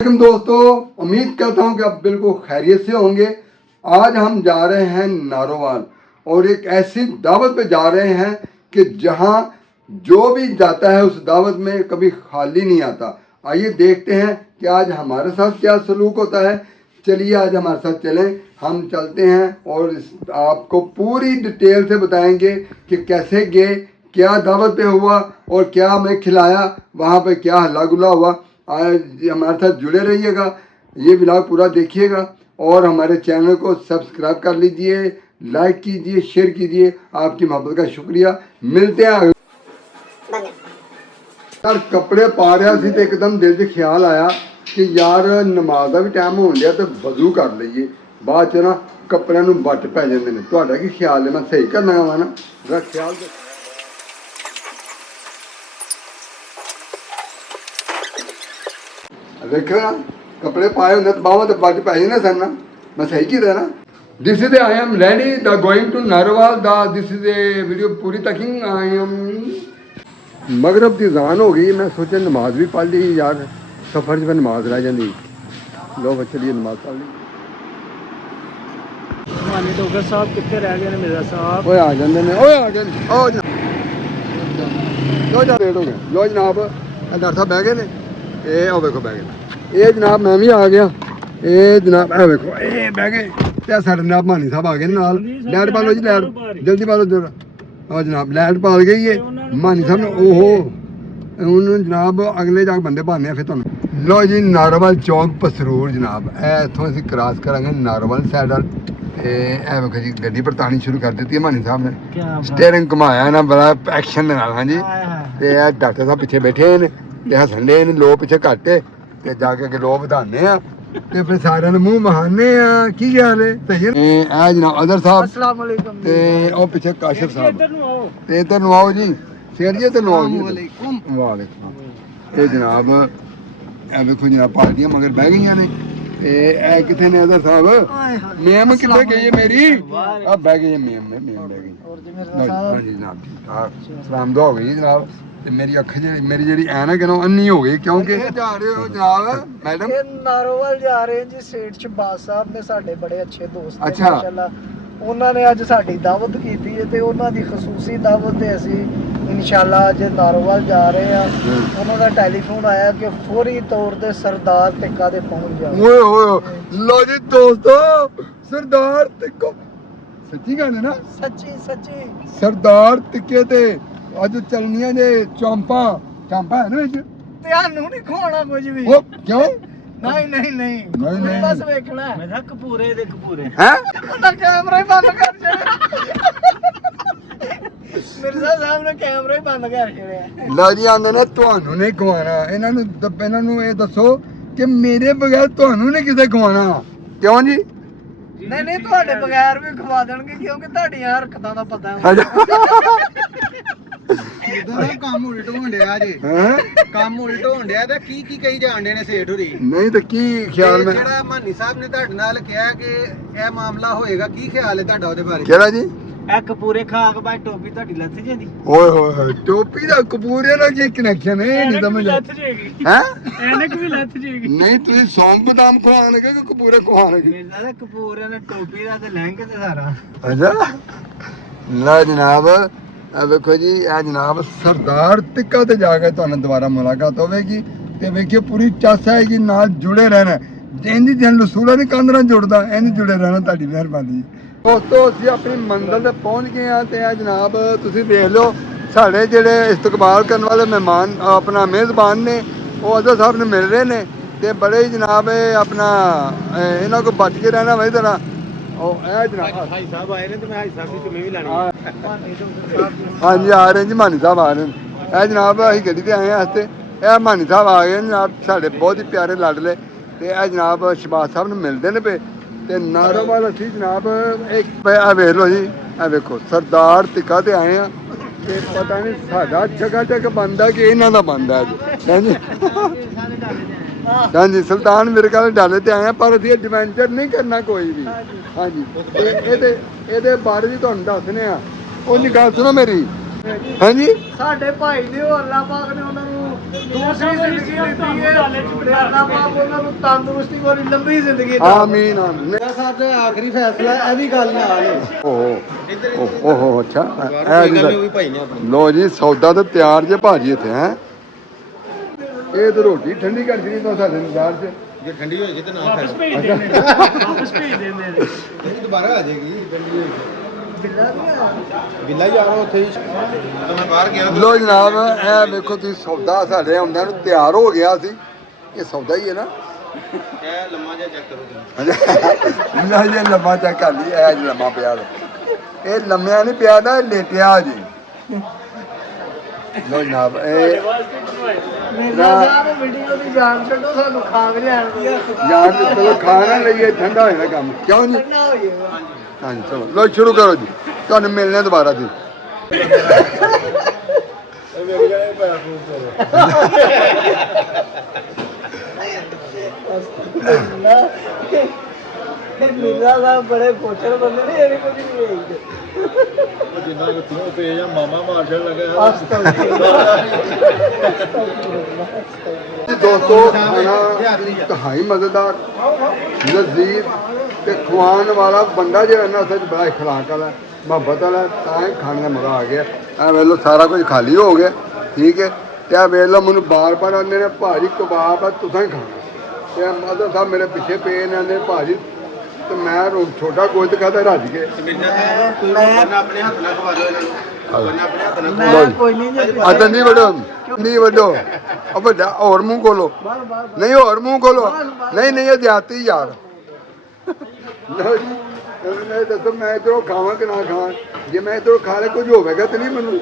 दोस्तों, उम्मीद करता हूं कि आप बिल्कुल खैरियत से होंगे। आज हम जा रहे हैं नारोवाल और एक ऐसी दावत पे जा रहे हैं कि जहां जो भी जाता है उस दावत में कभी खाली नहीं आता। आइए देखते हैं कि आज हमारे साथ क्या सलूक होता है। चलिए आज हमारे साथ चलें, हम चलते हैं और आपको पूरी डिटेल से बताएंगे कि कैसे गए, क्या दावत पे हुआ और क्या हमें खिलाया, वहाँ पे क्या हल्ला गुल्ला हुआ। आज हमारे साथ जुड़े रहिएगा, ये व्लॉग पूरा देखिएगा और हमारे चैनल को सब्सक्राइब कर लीजिए, लाइक कीजिए, शेयर कीजिए। आपकी मोहब्बत का शुक्रिया। मिलते हैं। यार कपड़े पा रहा सी तो एकदम दिल से ख्याल आया कि यार नमाज का भी टाइम हो गया तो वजू कर लीए, बाद च ना कपड़े ਨੂੰ ਵੱਟ ਪੈ ਜਾਂਦੇ ਨੇ। ਤੁਹਾਡਾ ਕੀ ਖਿਆਲ ਹੈ? ਮੈਂ ਸਹੀ ਕਰਨਾ ਵਾ ਨਾ? ਜਰਾ ਖਿਆਲ देखो ना, कपड़े पाए होंगे तो बाहों तो बट पै ना सन ना। मैं सही किया ना? This is I am ready the going to Narowal the this is a video पूरी तकिंग। आई एम मगरब की अज़ान हो गई। मैं सोचा नमाज भी पढ़ ली यार, सफ़र में नमाज रह जाती। लो चलिए नमाज पढ़ ली। डॉक्टर साहब कितने रह गए मेरा साहब? ओए आ जाते हैं, ओए आ गए। ओ लो जा लेट हो गए। लो जनाब डॉक्टर साहब बह गए ने। ये आओ देखो बह गए। ये जनाब मैं भी आ गया। ये जनाब ए देखो ये बह गए। ते साडे जनाब मानी साहब आ गए नाल। लाइट पा लो जी, लाइट जल्दी पा लो जरा। और जनाब लाइट पाल गई है मानी साहब ने। ओहो हूँ जनाब अगले जाके बंदे पाने फिर तुम। लो जी नारोवाल चौक पसरूर जनाब। इतों असीं क्रॉस करांगे नारोवाल साइड वाल। देखो जी गड्डी परतानी शुरू कर दी है मानी साहब ने। स्टेयरिंग घुमाया ना बड़ा एक्शन दे नाल। हाँ जी ते डॉक्टर साहब पिछे बैठे ने ते हसन डे ने। लो पिछे घट है ते जाके अगे लो वधाने आ ते फिर सारे मुंह महाने आ। की गल है सही है? ए जनाब अदर साहब अस्सलाम वालेकुम ते ओ पिछे काशिफ साहब इधर नु आओ। ते इधर नु आओ जी। शेर जी इधर नु आओ जी। वालेकुम वालेकुम। ये जनाब ए देखो जनाब पार्टियां मगर बह गई ने। ए किथे ने अदर साहब? मेम किथे गई है मेरी? अब बह गई है मेम में, मेम बह गई। और जी मेरा साहब हां जी जनाब ठीक ठाक सलाम दुआ हो गई जनाब। ਤੇ ਮੇਰੀ ਅੱਖ ਜਿਹੜੀ ਮੇਰੀ ਜਿਹੜੀ ਐਨਕ ਹੈ ਨਾ ਅੰਨੀ ਹੋ ਗਈ ਕਿਉਂਕਿ ਜਾ ਰਹੇ ਹੋ ਜਨਾਬ ਮੈਡਮ? ਇਹ ਨਾਰੋਵਾਲ ਜਾ ਰਹੇ ਹਾਂ ਜੀ। ਸੇਠ ਸ਼ਬਾਜ਼ ਸਾਹਿਬ ਨੇ ਸਾਡੇ ਬੜੇ ਅੱਛੇ ਦੋਸਤ ਨੇ ਅੱਛਾ। ਮਾਸ਼ਾਅੱਲਾ। ਉਹਨਾਂ ਨੇ ਅੱਜ ਸਾਡੀ ਦਾਵਤ ਕੀਤੀ ਹੈ ਤੇ ਉਹਨਾਂ ਦੀ ਖਸੂਸੀ ਦਾਵਤ ਤੇ ਅਸੀਂ ਇਨਸ਼ਾਅੱਲਾ ਅੱਜ ਨਾਰੋਵਾਲ ਜਾ ਰਹੇ ਹਾਂ। ਉਹਨਾਂ ਦਾ ਟੈਲੀਫੋਨ ਆਇਆ ਕਿ ਫੌਰੀ ਤੌਰ ਤੇ ਸਰਦਾਰ ਟਿੱਕਾ ਦੇ ਪਹੁੰਚ ਜਾਓ। ਓਏ ਹੋਏ ਲੋ ਜੀ ਦੋਸਤੋ ਸਰਦਾਰ ਟਿੱਕੋ। ਸੱਚੀ ਗੱਲ ਹੈ ਨਾ? ਸੱਚੀ ਸੱਚੀ ਸਰਦਾਰ ਟਿੱਕੇ ਤੇ ਅੱਜ ਚੱਲਣੀਆਂ ਨੇ ਚਾਂਪਾਂ। ਚਾਂਪਾਂ ਹੈ ਨਾ ਵਿੱਚ? ਤੁਹਾਨੂੰ ਨਹੀਂ ਖਵਾਉਣਾ ਕੁਝ ਵੀ। ਉਹ ਕਿਉਂ? ਨਹੀਂ ਨਹੀਂ ਨਹੀਂ ਨਹੀਂ। ਬਸ ਵੇਖਣਾ ਮੈਂ ਤਾਂ ਕਪੂਰੇ ਦੇ ਕਪੂਰੇ ਹੈ ਉਹਦਾ ਕੈਮਰਾ ਹੀ ਬੰਦ ਕਰ ਛੜਿਆ। ਮਿਰਜ਼ਾ ਸਾਹਿਬ ਨੇ ਕੈਮਰਾ ਹੀ ਬੰਦ ਕਰ ਛੜਿਆ। ਲਓ ਜੀ ਆਂਦੇ ਨੇ ਤੁਹਾਨੂੰ ਨਹੀਂ ਖਵਾਉਣਾ। ਇਹਨਾਂ ਨੂੰ ਇਹ ਦੱਸੋ ਕਿ ਮੇਰੇ ਬਗੈਰ ਤੁਹਾਨੂੰ ਨਹੀਂ ਕਿਸੇ ਖਵਾਉਣਾ। ਕਿਉਂ ਜੀ? ਨਹੀਂ ਨਹੀਂ ਤੁਹਾਡੇ ਬਗੈਰ ਵੀ ਖਵਾ ਦੇਣਗੇ ਕਿਉਂਕਿ ਤੁਹਾਡੀਆਂ ਹਰਕਤਾਂ ਦਾ ਪਤਾ ਕੰਮ ਉਲਟ ਹੋਣ ਡਿਆ ਜੇ। ਕੰਮ ਉਲਟ ਹੋਣ ਡਿਆ ਤੇ ਕੀ ਕੀ ਕਹੀ ਜਾਣਦੇ ਨੇ ਸੇਠ ਹੋਰੀ? ਨਹੀਂ ਤਾਂ ਕੀ ਖਿਆਲ ਮੈਂ ਜਿਹੜਾ ਮਾਨੀ ਸਾਹਿਬ ਨੇ ਤੁਹਾਡੇ ਨਾਲ ਕਿਹਾ ਕਿ ਇਹ ਮਾਮਲਾ ਹੋਏਗਾ, ਕੀ ਖਿਆਲ ਹੈ ਤੁਹਾਡਾ ਉਹਦੇ ਬਾਰੇ? ਕਿਹੜਾ ਜੀ? ਇਹ ਕਪੂਰੇ ਖਾ ਕੇ ਬਾਈ ਟੋਪੀ ਤੁਹਾਡੀ ਲੱਥ ਜਾਂਦੀ। ਓਏ ਹੋਏ ਹੋਏ ਟੋਪੀ ਦਾ ਕਪੂਰੇ ਨਾਲ ਕੀ ਕਨੈਕਸ਼ਨ ਹੈ? ਨਹੀਂ ਸਮਝ ਜਾਏਗੀ ਹੈ। ਐਨਕ ਵੀ ਲੱਥ ਜਾਏਗੀ। ਨਹੀਂ ਤੁਸੀਂ ਸੌਂਗ ਬਦਾਮ ਖਵਾਣਗੇ ਕਿ ਕਪੂਰੇ ਖਵਾਣਗੇ? ਮਿਰਜ਼ਾ ਦਾ ਕਪੂਰੇ ਨੇ ਟੋਪੀ ਦਾ ਤੇ ਲਹਿੰਗੇ ਤੇ ਸਾਰਾ। ਅੱਛਾ ਲੈ ਜਨਾਬ ਇਹ ਵੇਖੋ ਜੀ ਇਹ ਜਨਾਬ ਸਰਦਾਰ ਟਿੱਕਾ ਤੇ ਜਾ ਕੇ ਤੁਹਾਨੂੰ ਦੁਬਾਰਾ ਮੁਲਾਕਾਤ ਹੋਵੇਗੀ ਤੇ ਵੇਖਿਓ ਪੂਰੀ ਚਾਸ ਆਏਗੀ। ਨਾਲ ਜੁੜੇ ਰਹਿਣਾ। ਇੰਜ ਜਨ ਰਸੂਲਾਂ ਦੇ ਕੰਧ ਨਾਲ ਜੁੜਦਾ ਇੰਜ ਜੁੜੇ ਰਹਿਣਾ। ਤੁਹਾਡੀ ਮਿਹਰਬਾਨੀ ਦੋਸਤੋ। ਅਸੀਂ ਆਪਣੀ ਮੰਜ਼ਿਲ ਤੇ ਪਹੁੰਚ ਗਏ ਹਾਂ ਤੇ ਇਹ ਜਨਾਬ ਤੁਸੀਂ ਦੇਖ ਲਓ ਸਾਡੇ ਜਿਹੜੇ ਇਸਤਕਬਾਲ ਕਰਨ ਵਾਲੇ ਮਹਿਮਾਨ ਆਪਣਾ ਮੇਜ਼ਬਾਨ ਨੇ ਉਹ ਅਜ਼ਰ ਸਾਹਿਬ ਨੂੰ ਮਿਲ ਰਹੇ ਨੇ ਤੇ ਬੜੇ ਜਨਾਬ ਆਪਣਾ ਇਹਨਾਂ ਕੋਲ ਬਚ ਕੇ ਰਹਿਣਾ ਵਈ ਤਰ੍ਹਾਂ। ਉਹ ਇਹ ਜਨਾਬ ਭਾਈ ਸਾਹਿਬ ਆਏ ਨੇ ਤੇ ਮੈਂ ਭਾਈ ਸਾਹਿਬ ਦੀ ਚੁੰਮੀ ਵੀ ਲੈਣੀ। ਹਾਂਜੀ ਆ ਰਹੇ ਜੀ ਮਾਨੀ ਸਾਹਿਬ ਆ ਰਹੇ ਨੇ। ਇਹ ਜਨਾਬ ਅਸੀਂ ਗੱਡੀ ਤੇ ਆਏ ਹਾਂ ਵਾਸਤੇ। ਇਹ ਮਾਨੀ ਸਾਹਿਬ ਆ ਗਏ ਜਨਾਬ ਸਾਡੇ ਬਹੁਤ ਹੀ ਪਿਆਰੇ ਲਾਡਲੇ ਤੇ ਇਹ ਜਨਾਬ ਸ਼ਬਾਜ਼ ਸਾਹਿਬ ਨੂੰ ਮਿਲਦੇ ਨੇ ਪਏ ਤੇ ਨਾਰੋਵਾਲ ਅਸੀਂ ਜਨਾਬ ਇੱਕ ਆ ਵੇਖ ਲਓ ਜੀ। ਇਹ ਵੇਖੋ ਸਰਦਾਰ ਟਿੱਕਾ ਤੇ ਆਏ ਆ ਤੇ ਪਤਾ ਨਹੀਂ ਸਾਡਾ ਜਗ੍ਹਾ ਟਿਕ ਬੰਦਾ ਕਿ ਇਹਨਾਂ ਦਾ ਬੰਦਾ ਹਾਂਜੀ। ਹਾਂਜੀ ਸੁਲਤਾਨ ਮੇਰੇ ਕੋਲ ਡਾਲੇ ਤੇ ਆਏ ਆ ਪਰ ਅਸੀਂ ਐਡਵੈਂਚਰ ਨਹੀਂ ਕਰਨਾ ਕੋਈ ਵੀ। ਹਾਂਜੀ ਤੇ ਇਹਦੇ ਬਾਰੇ ਵੀ ਤੁਹਾਨੂੰ ਦੱਸਨੇ ਆ। ਉਹ ਗੱਲ ਸੁਣੋ ਮੇਰੀ। ਹਾਂਜੀ ਸਾਡੇ ਭਾਈ ਨੇ ਉਹ ਅੱਲਾਹ ਪਾਕ ਨੇ ਉਹਨਾਂ ਨੂੰ ਦੂਸਰੀ ਜ਼ਿੰਦਗੀ ਦਿੱਤੀ ਹੈ ਤੇ ਅੱਲਾਹ ਪਾਕ ਉਹਨਾਂ ਨੂੰ ਤੰਦਰੁਸਤੀ ਵਾਲੀ ਲੰਬੀ ਜ਼ਿੰਦਗੀ ਆਮੀਨ ਆਮੀਨ। ਮੇਰਾ ਸਾਹਿਬ ਦਾ ਆਖਰੀ ਫੈਸਲਾ ਇਹ ਵੀ ਗੱਲ ਨਾਲ ਹੈ ਓਹੋ ਅੱਛਾ ਇਹ ਜੀ ਵੀ ਭਾਈ ਨੇ ਆਪਣੀ ਲੋ ਜੀ ਸੌਦਾ ਤਾਂ ਤਿਆਰ ਜੇ ਭਾਜੀ ਇੱਥੇ ਹੈ। ਇਹ ਤਾਂ ਰੋਟੀ ਠੰਡੀ ਕਰ ਦਿੱਤੀ ਤਾਂ ਸਾਡੇ ਨਿਗਾਰ 'ਚ। ਜੇ ਠੰਡੀ ਹੋਏਗੀ ਤੇ ਨਾ ਖਾਓ ਵਾਪਸ ਭੇਜ ਦਿੰਦੇ ਵਾਪਸ ਭੇਜ ਦਿੰਦੇ ਨੇ। ਇਹ ਦੁਬਾਰਾ ਆ ਜਾਏਗੀ ਠੰਡੀ ਹੋਏਗੀ ਬਿੱਲਾ ਨਹੀਂ ਆ ਬਿੱਲਾ ਹੀ ਆ ਰਿਹਾ ਉੱਥੇ ਹੀ ਤਾਂ ਮੈਂ ਬਾਹਰ ਗਿਆ ਲੋ ਜਨਾਬ ਇਹ ਵੇਖੋ ਤੁਸੀਂ ਸੌਦਾ ਸਾਡੇ ਆਉਂਦਿਆਂ ਨੂੰ ਤਿਆਰ ਹੋ ਗਿਆ ਸੀ। ਇਹ ਸੌਦਾ ਹੀ ਹੈ ਨਾ। ਇਹ ਲੰਮਾ ਜਿਹਾ ਚੈੱਕ ਕਰੋ ਤੁਸੀਂ ਨਾ ਇਹ ਲੰਮਾ ਚੱਕ ਕਰ ਲਈ ਇਹ ਜੀ ਲੰਮਾ ਪਿਆ ਵਾ। ਇਹ ਲੰਮਿਆ ਨਹੀਂ ਪਿਆ ਦਾ ਇਹ ਲੇਟਿਆ ਜੀ। ਲੋ ਜਨਾਬ ਇਹ ਮੇਰਾ ਸਾਹਿਬ ਵੀਡੀਓ ਦੀ ਜਾਨ ਛੱਡੋ ਸਾਨੂੰ ਖਾਂਗ ਲੈਣ ਦਿਓ ਯਾਰ ਚਲੋ ਖਾਣਾ ਲਈਏ ਠੰਡਾ ਹੋ ਜਾਣਾ ਕੰਮ ਕਿਉਂ ਜੀ। ਠੰਡਾ ਹੋ ਜਾਏਗਾ ਹਾਂਜੀ ਚਲੋ ਲੋ ਸ਼ੁਰੂ ਕਰੋ ਜੀ ਤੁਹਾਨੂੰ ਮਿਲਣੇ ਦੁਬਾਰਾ ਜੀ। ਮੇਰਾ ਸਾਹਿਬ ਬੜੇ ਕੋਚਰ ਬੰਦੇ ਨੇ ਇਹ ਕੁਝ ਨਹੀਂ ਵੇਚਦੇ ਜਿੰਨਾ ਕਿ ਤੇਜ਼ ਆ ਮਾਮਾ ਮਾਰਸ਼ਲ ਲੱਗਾ ਜੀ ਦੋਸਤੋ ਖਾਣਾ ਇੰਤਹਾਈ ਮਜ਼ੇਦਾਰ ਲਜ਼ੀਜ਼ ਤੇ ਖਵਾਉਣ ਵਾਲਾ ਬੰਦਾ ਜਿਹੜਾ ਨਾ ਸੱਚ ਬੜਾ ਇਖਲਾਕ ਵਾਲਾ ਮੁਹੱਬਤ ਵਾਲਾ ਤਾਂ ਹੀ ਖਾਣ ਦਾ ਮਜ਼ਾ ਆ ਗਿਆ। ਐ ਵੇਖ ਲਓ ਸਾਰਾ ਕੁਝ ਖਾਲੀ ਹੋ ਗਿਆ ਠੀਕ ਹੈ ਤੇ ਆ ਵੇਖ ਲਓ ਮੈਨੂੰ ਬਾਰ-ਬਾਰ ਆਉਂਦੇ ਨੇ ਭਾਜੀ ਕਬਾਬ ਆ ਤੁਸੀਂ ਹੀ ਖਾਣਾ ਤੇ ਮਦਰ ਸਾਹਿਬ ਮੇਰੇ ਪਿੱਛੇ ਪਏ ਨੇ ਆਂਦੇ ਭਾਜੀ ਤੇ ਮੈਂ ਛੋਟਾ ਗੋਸ਼ਤ ਖਾਦਾ ਰੱਜ ਕੇ। ਮੈਂ ਆਪਣੇ ਹੱਥ ਨਾਲ ਖਵਾ ਦਿਓ ਇਹਨਾਂ ਨੂੰ ਬੰਨਾ ਆਪਣੇ ਹੱਥ ਨਾਲ ਮੈਂ ਕੋਈ ਨਹੀਂ ਜੇ ਅਦਾਂ ਨਹੀਂ ਵੱਡੋ ਨਹੀਂ ਵੱਡੋ ਉਹ ਵੱਡਾ ਹੋਰ ਮੂੰਹ ਖੋਲੋ ਨਹੀਂ ਹੋਰ ਮੂੰਹ ਖੋਲੋ ਨਹੀਂ ਨਹੀਂ ਇਹ ਜਾਤੀ ਯਾਰ। ਲਓ ਜੀ ਇਹ ਦੱਸੋ ਮੈਂ ਇੱਧਰੋਂ ਖਾਵਾਂ ਕਿ ਨਾ ਖਾਵਾਂ ਜੇ ਮੈਂ ਇੱਧਰੋਂ ਖਾ ਲਿਆ ਕੁਝ ਹੋਵੇਗਾ ਤੇ ਨਹੀਂ ਮੈਨੂੰ।